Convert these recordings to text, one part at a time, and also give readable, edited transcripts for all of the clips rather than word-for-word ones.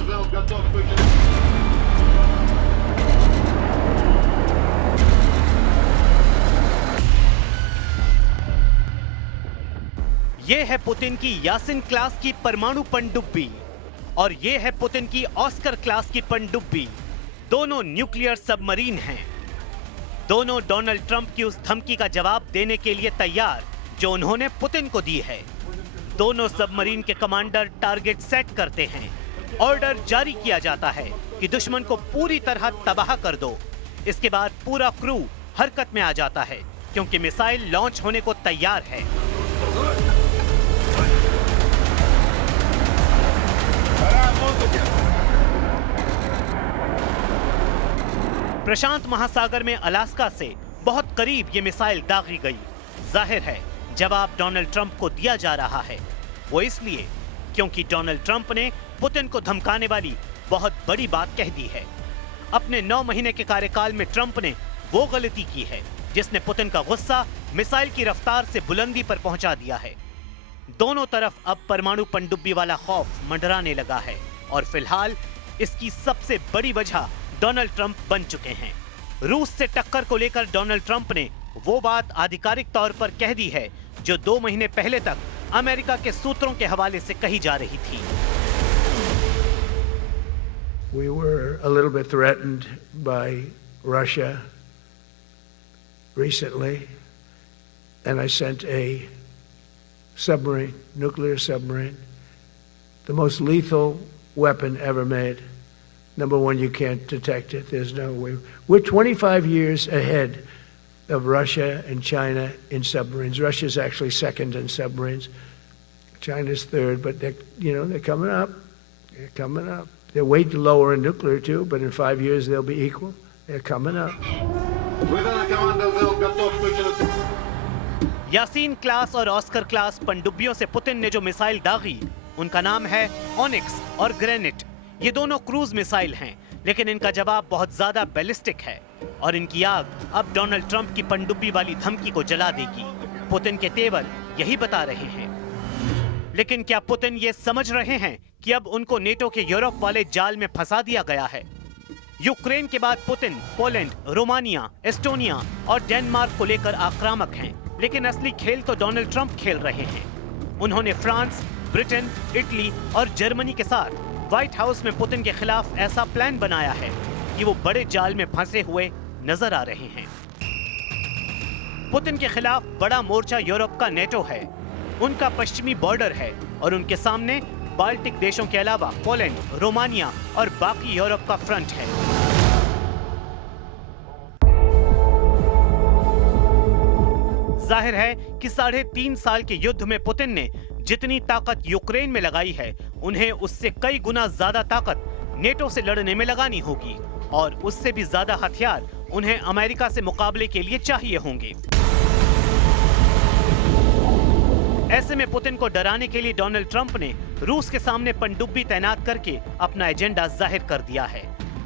ये है पुतिन की यासिन क्लास की परमाणु पनडुब्बी और ये है पुतिन की ऑस्कर क्लास की पनडुब्बी। दोनों न्यूक्लियर सबमरीन हैं। दोनों डोनाल्ड ट्रंप की उस धमकी का जवाब देने के लिए तैयार जो उन्होंने पुतिन को दी है। दोनों सबमरीन के कमांडर टारगेट सेट करते हैं। ऑर्डर जारी किया जाता है कि दुश्मन को पूरी तरह तबाह कर दो। इसके बाद पूरा क्रू हरकत में आ जाता है क्योंकि मिसाइल लॉन्च होने को तैयार है। प्रशांत महासागर में अलास्का से बहुत करीब ये मिसाइल दागी गई। जाहिर है जवाब डोनाल्ड ट्रंप को दिया जा रहा है। वो इसलिए क्योंकि डोनाल्ड ट्रंप ने पुतिन को धमकाने वाली बहुत बड़ी बात कह दी है। अपने 9 महीने के कार्यकाल में ट्रंप ने वो गलती की है जिसने पुतिन का गुस्सा मिसाइल की रफ्तार से बुलंदी पर पहुंचा दिया है। दोनों तरफ अब परमाणु पनडुब्बी वाला खौफ मंडराने लगा है और फिलहाल इसकी सबसे बड़ी वजह डोनाल्ड ट्रंप बन चुके हैं। रूस से टक्कर को लेकर डोनाल्ड ट्रंप ने वो बात आधिकारिक तौर पर कह दी है जो 2 महीने पहले तक अमेरिका के सूत्रों के हवाले से कही जा रही थी। We were a little bit threatened by Russia recently, and I sent a submarine, nuclear submarine, the most lethal weapon ever made. Number one, you can't detect it. There's no way. We're 25 years ahead of Russia and China in submarines. Russia's actually second in submarines. China's third, but they're coming up. They're coming up. They're way lower in nuclear too, but in 5 years they'll be equal. They're coming up. Yasin class और Oscar class पनडुब्बियों से Putin ने जो missile दागी उनका नाम है onyx और granite. ये दोनों क्रूज मिसाइल हैं, लेकिन इनका जवाब बहुत ज्यादा बैलिस्टिक है और इनकी आग अब डोनाल्ड ट्रंप की पनडुब्बी वाली धमकी को जला देगी। पुतिन के तेवर यही बता रहे हैं। लेकिन क्या पुतिन ये समझ रहे हैं कि अब उनको नेटो के यूरोप वाले जाल में फंसा दिया गया है? यूक्रेन के बाद पुतिन पोलैंड, रोमानिया, एस्टोनिया और डेनमार्क को लेकर आक्रामक हैं, लेकिन असली खेल तो डोनाल्ड ट्रंप खेल रहे हैं। उन्होंने फ्रांस, ब्रिटेन, इटली और जर्मनी के साथ व्हाइट हाउस में पुतिन के खिलाफ ऐसा प्लान बनाया है कि वो बड़े जाल में फंसे हुए नजर आ रहे हैं। पुतिन के खिलाफ बड़ा मोर्चा यूरोप का नेटो है, उनका पश्चिमी बॉर्डर है और उनके सामने बाल्टिक देशों के अलावा पोलैंड, रोमानिया और बाकी यूरोप का फ्रंट है। जाहिर है कि 3.5 साल के युद्ध में पुतिन ने जितनी ताकत यूक्रेन में लगाई है, उन्हें उससे कई गुना ज्यादा ताकत नेटो से लड़ने में लगानी होगी और उससे भी ज्यादा हथियार उन्हें अमेरिका से मुकाबले के लिए चाहिए होंगे। ऐसे में पुतिन को डराने के लिए डोनाल्ड ट्रंप ने रूस के सामने पनडुब्बी तैनात करके अपना एजेंडा जाहिर कर दिया है।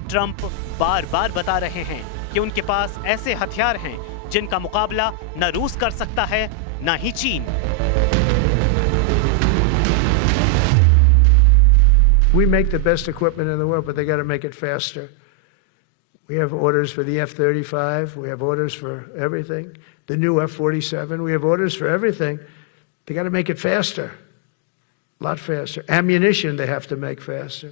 ट्रंप बार-बार बता रहे हैं कि उनके पास ऐसे हथियार हैं जिनका मुकाबला न रूस कर सकता है न ही चीन। We make the best equipment in the world, but they got to make it faster. We have orders for the F-35. We have orders for everything. The new F-47. We have orders for everything. They got to make it faster, a lot faster. Ammunition they have to make faster.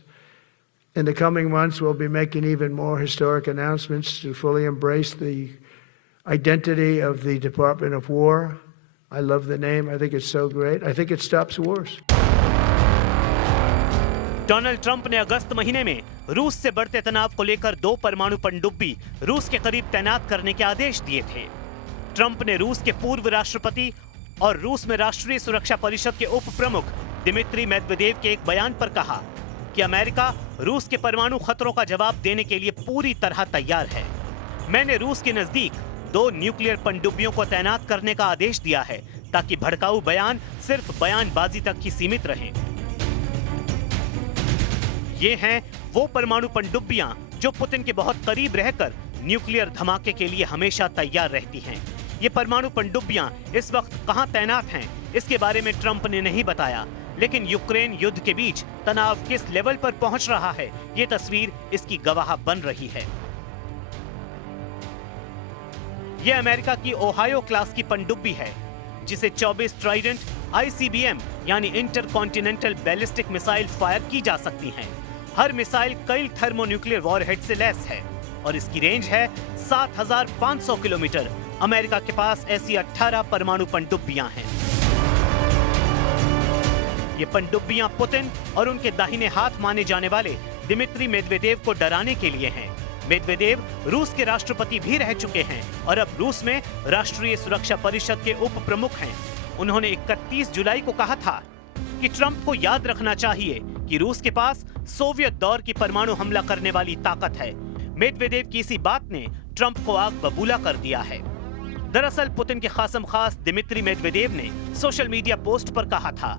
In the coming months, we'll be making even more historic announcements to fully embrace the identity of the Department of War. I love the name. I think it's so great. I think it stops wars. Donald Trump ने अगस्त महीने में रूस से बढ़ते तनाव को लेकर 2 परमाणु पनडुब्बी रूस के करीब तैनात करने के आदेश दिए थे। ट्रंप ने रूस के पूर्व राष्ट्रपति और रूस में राष्ट्रीय सुरक्षा परिषद के उप प्रमुख दिमित्री मेदवेदेव के एक बयान पर कहा कि अमेरिका रूस के परमाणु खतरों का जवाब देने के लिए पूरी तरह तैयार है। मैंने रूस के नजदीक 2 न्यूक्लियर पनडुब्बियों को तैनात करने का आदेश दिया है ताकि भड़काऊ बयान सिर्फ बयानबाजी तक ही सीमित रहें। ये हैं वो परमाणु पनडुब्बियां जो पुतिन के बहुत करीब रहकर न्यूक्लियर धमाके के लिए हमेशा तैयार रहती हैं। ये परमाणु पनडुब्बियां इस वक्त कहां तैनात हैं, इसके बारे में ट्रंप ने नहीं बताया, लेकिन यूक्रेन युद्ध के बीच तनाव किस लेवल पर पहुंच रहा है, ये तस्वीर इसकी गवाह बन रही है। यह अमेरिका की ओहायो क्लास की पनडुब्बी है, जिसे 24 ट्राइडेंट ICBM यानी इंटरकॉन्टिनेंटल बैलिस्टिक मिसाइल फायर की जा सकती हैं। हर मिसाइल कई थर्मोन्यूक्लियर वॉरहेड से लैस है और इसकी रेंज है 7,500 किलोमीटर। अमेरिका के पास ऐसी 18 परमाणु पनडुब्बियां हैं। ये पनडुब्बियां पुतिन और उनके दाहिने हाथ माने जाने वाले दिमित्री मेदवेदेव को डराने के लिए हैं। मेदवेदेव रूस के राष्ट्रपति भी रह चुके हैं और अब रूस में राष्ट्रीय सुरक्षा परिषद के उप प्रमुख हैं। उन्होंने 31 जुलाई को कहा था कि ट्रंप को याद रखना चाहिए कि रूस के पास सोवियत दौर की परमाणु हमला करने वाली ताकत है। मेदवेदेव की इसी बात ने ट्रंप को आग बबूला कर दिया है। दरअसल पुतिन के खासम खास दिमित्री मेदवेदेव ने सोशल मीडिया पोस्ट पर कहा था,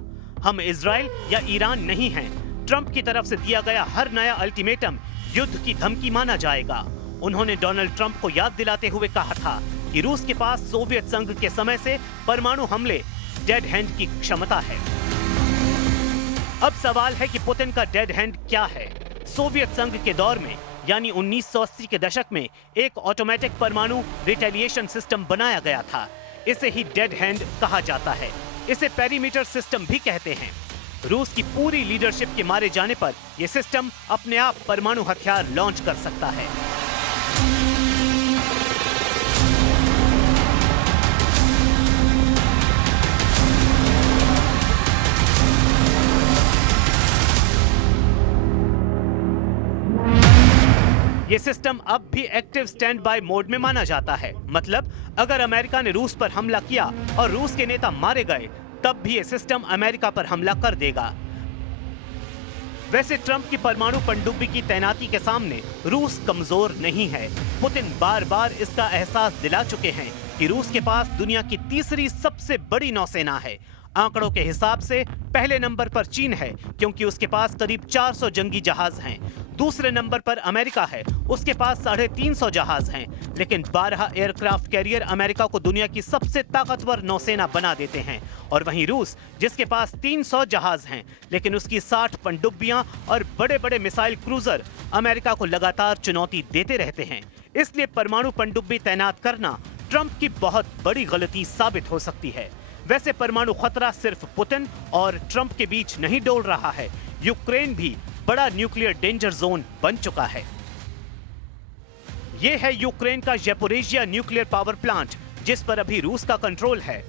हम इजराइल या ईरान नहीं हैं। ट्रंप की तरफ से दिया गया हर नया अल्टीमेटम युद्ध की धमकी माना जाएगा। उन्होंने डोनाल्ड ट्रंप को याद दिलाते हुए कहा था कि रूस के पास सोवियत संघ के समय से परमाणु हमले डेड हैंड की क्षमता है। अब सवाल है कि पुतिन का डेड हैंड क्या है। सोवियत संघ के दौर में यानी 1980 के दशक में एक ऑटोमेटिक परमाणु रिटेलिएशन सिस्टम बनाया गया था। इसे ही डेड हैंड कहा जाता है। इसे पेरीमीटर सिस्टम भी कहते हैं। रूस की पूरी लीडरशिप के मारे जाने पर यह सिस्टम अपने आप परमाणु हथियार लॉन्च कर सकता है। ये सिस्टम अब भी एक्टिव स्टैंड बाय मोड में माना जाता है। मतलब अगर अमेरिका ने रूस पर हमला किया और रूस के नेता मारे गए, तब भी ये सिस्टम अमेरिका पर हमला कर देगा। वैसे ट्रंप की परमाणु पनडुब्बी की तैनाती के सामने रूस कमजोर नहीं है। पुतिन बार बार इसका एहसास दिला चुके हैं कि रूस के पास दुनिया की तीसरी सबसे बड़ी नौसेना है। आंकड़ों के हिसाब से पहले नंबर पर चीन है, क्योंकि उसके पास करीब 400 जंगी जहाज हैं। दूसरे नंबर पर अमेरिका है, उसके पास 350 जहाज हैं। लेकिन 12 एयरक्राफ्ट कैरियर अमेरिका को दुनिया की सबसे ताकतवर नौसेना बना देते हैं। और वहीं रूस, जिसके पास 300 जहाज हैं, लेकिन उसकी 60 पनडुब्बियां और बड़े बड़े मिसाइल क्रूजर अमेरिका को लगातार चुनौती देते रहते हैं। इसलिए परमाणु पनडुब्बी तैनात करना ट्रंप की बहुत बड़ी गलती साबित हो सकती है। वैसे परमाणु खतरा सिर्फ पुतिन और ट्रंप के बीच नहीं डोल रहा है। यूक्रेन भी बड़ा न्यूक्लियर डेंजर जोन बन चुका है। यह है यूक्रेन का ज़ैपोरिज़िया न्यूक्लियर पावर प्लांट, जिस पर अभी रूस का कंट्रोल है।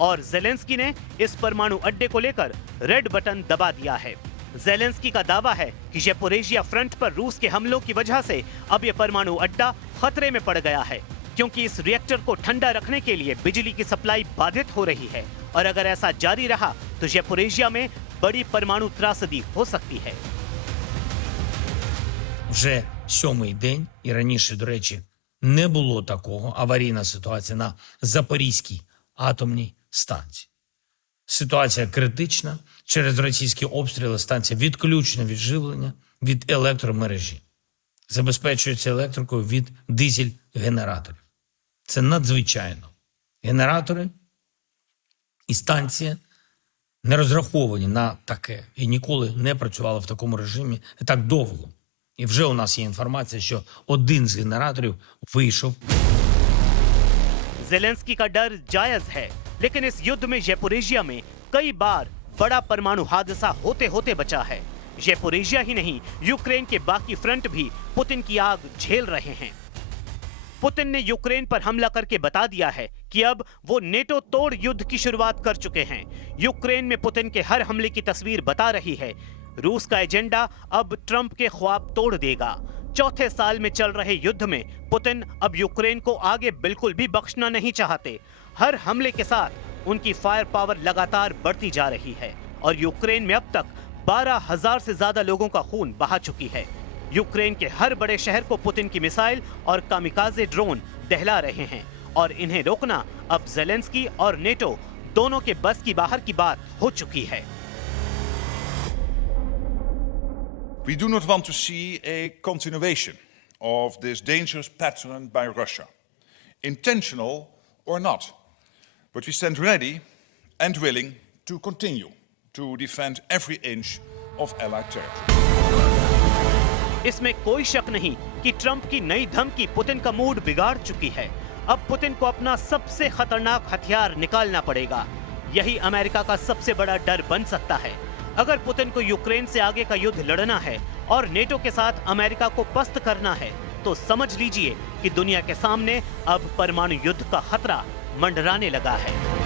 और ज़ेलेंस्की ने इस परमाणु अड्डे को लेकर रेड बटन दबा दिया है। ज़ेलेंस्की का दावा है कि ज़ैपोरिज़िया फ्रंट पर रूस के हमलों की वजह से अब यह परमाणु अड्डा खतरे में पड़ गया है, क्योंकि इस रिएक्टर को ठंडा रखने के लिए बिजली की सप्लाई बाधित हो रही है। और अगर ऐसा जारी रहा तो ज़ैपोरिज़िया में बड़ी परमाणु त्रासदी हो सकती है। Вже 7-й день, і раніше, до речі, не було такого аварійна ситуація на Запорізькій атомній станції. Ситуація критична. Через російські обстріли станція відключена від живлення, від електромережі. Забезпечується електрикою від дизель-генераторів. Це надзвичайно. Генератори і станція не розраховані на таке і ніколи не працювали в такому режимі так довго. І вже у нас є інформація, що один з генераторів вийшов. ज़ेलेंस्की का डर जायज है, लेकिन इस युद्ध में ज़ैपोरिज़िया में कई बार बड़ा परमाणु हादसा होते होते बचा है। ज़ैपोरिज़िया ही नहीं, यूक्रेन के बाकी फ्रंट भी पुतिन की आग झेल रहे हैं। पुतिन ने यूक्रेन पर हमला करके बता दिया है कि अब वो नेटो तोड़ युद्ध की शुरुआत कर चुके हैं। यूक्रेन में पुतिन के हर हमले की तस्वीर बता रही है। रूस का एजेंडा अब ट्रंप के ख्वाब तोड़ देगा। चौथे साल में चल रहे युद्ध में पुतिन अब यूक्रेन को आगे बिल्कुल भी बख्शना नहीं चाहते। हर हमले के साथ उनकी फायर पावर लगातार बढ़ती जा रही है और यूक्रेन में अब तक 12,000 से ज्यादा लोगों का खून बहा चुकी है। यूक्रेन के हर बड़े शहर को पुतिन की मिसाइल और कामिकाज़े ड्रोन दहला रहे हैं और इन्हें रोकना अब ज़ेलेंस्की और नेटो दोनों के बस की बाहर की बात हो चुकी है। We do not want to see a continuation of this dangerous pattern by Russia, intentional or not. But we stand ready and willing to continue to defend every inch of Allied territory. इसमें कोई शक नहीं कि Trump की नई धमकी Putin का mood बिगाड़ चुकी है। अब पुतिन को अपना सबसे खतरनाक हथियार निकालना पड़ेगा। यही अमेरिका का सबसे बड़ा डर बन सकता है। अगर पुतिन को यूक्रेन से आगे का युद्ध लड़ना है और नेटो के साथ अमेरिका को पस्त करना है, तो समझ लीजिए कि दुनिया के सामने अब परमाणु युद्ध का खतरा मंडराने लगा है।